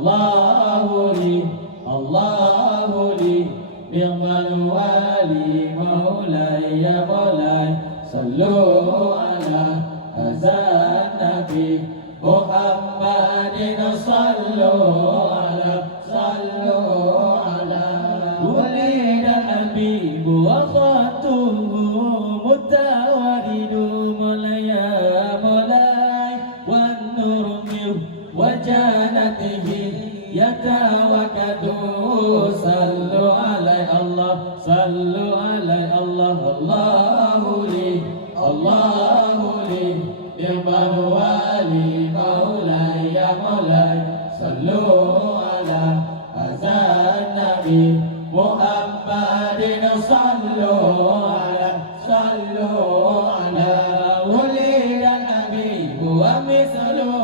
الله لي الله لي نعم الوالي مولاي يا مولاي صلوا على هذا النبي محمد صلوا على ولد الحبيب وخاطه متوارد مولاي يا مولاي والنور من وجنته يتوكد صلوا عليه الله صلوا عليه الله الله لي الله لي نعم الوالي مولاي يا مولاي صلوا على هذا النبي محمد صلوا على ولد الحبيب ومثله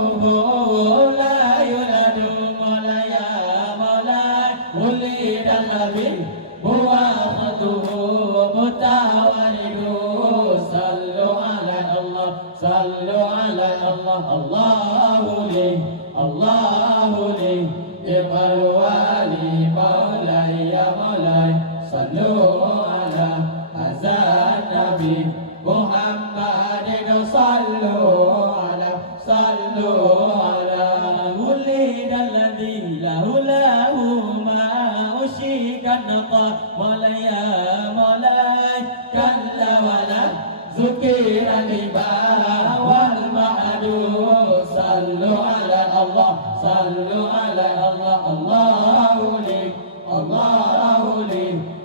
لا يولد مولاي يا مولاي ولد الحبيب وخطه متوارد صلوا على الله صلوا على الله الله لي الله لي نعم الوالي مولاي يا مولاي صلوا على هذا النبي محمد صلوا على ولد الذي له ما أشيك النقى مولاي يا مولاي كلا ولا ذكر الإباء والمعدود صلوا على الله صلوا على الله الله لي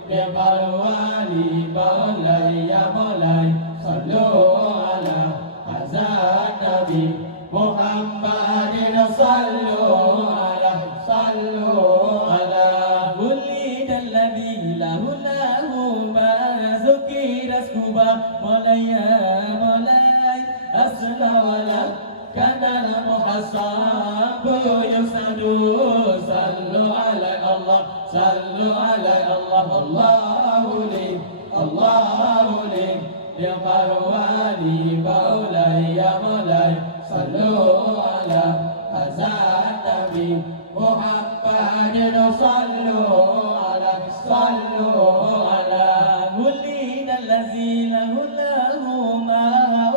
نعم الوالي مولاي يا مولاي صلوا على هذا النبي محمد صلوا على ولد الذي له ما ذكر اسمه مولاي يا مولاي أصلا ولا كان المحصاب يسعد صلوا على الله صلوا على الله الله لي نعم الوالي مولاي يا مولاي صلوا على هذا النبي محمد صلوا على ولد الذي له ما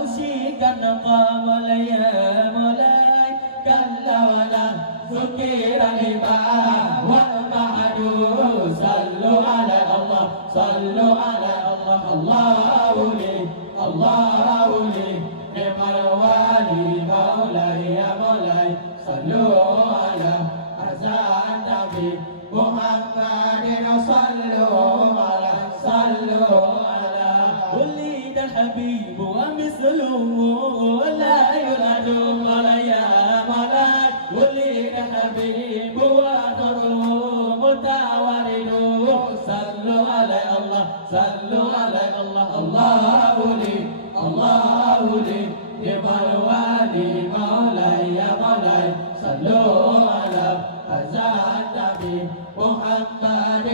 أشيك النقى مولاي يا مولاي كلا ولا ذكر الإباء والمعدود صلوا على الله الله لي نعم الوالي مولاي يا مولاي صلوا على هذا النبي محمد صلوا على ولد الحبيب ومثله لا يولد مولاي يا مولاي ولد الحبيب وآخره متوارد صلوا على الله الله لي نعم الوالي مولاي يا مولاي صلوا على هذا النبي محمد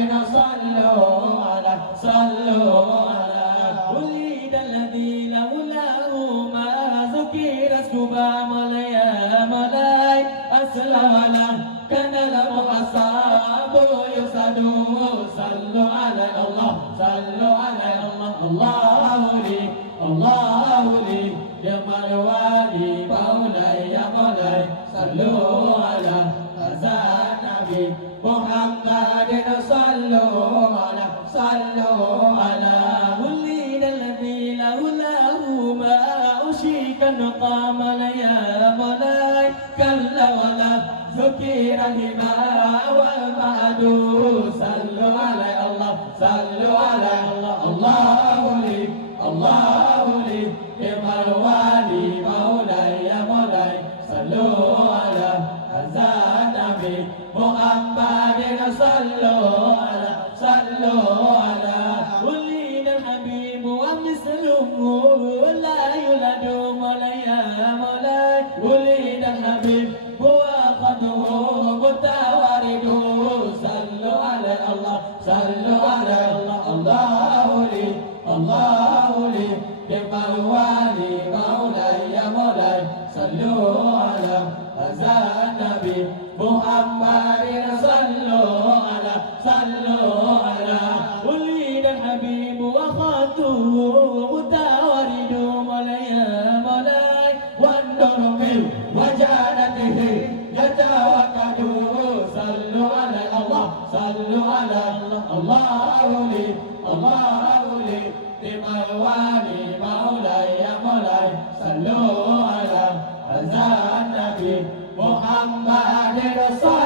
صلوا على ولد الذي له ما ذكر اسمه مولاي يا مولاي أسلم ولا كان المحصاب يسعد صلوا على الله الله لي نعم الوالي مولاي يا مولاي صلوا على هذا النبي محمد صلوا على ولد الذي له ما أشيك النقى مولاي يا مولاي كلا ولا ذكر الهماء والمعدود صلوا على الله الله لي نعم الوالي مولاي يا مولاي صلوا على هذا النبي محمد صلوا على ولد الحبيب ومثله لا يولد مولاي يا مولاي ولد الحبيب هو قدره متوارد صلوا على الله الله لي نعم الوالي مولاي يا مولاي صلوا على هذا النبي محمد محمد صلوا على ولد الحبيب وخاته متوارد مولاي والنور من وجانته يتوكد صلوا على الله صلوا على الله لي بموالي مولاي صلوا على هذا النبي محمد صلى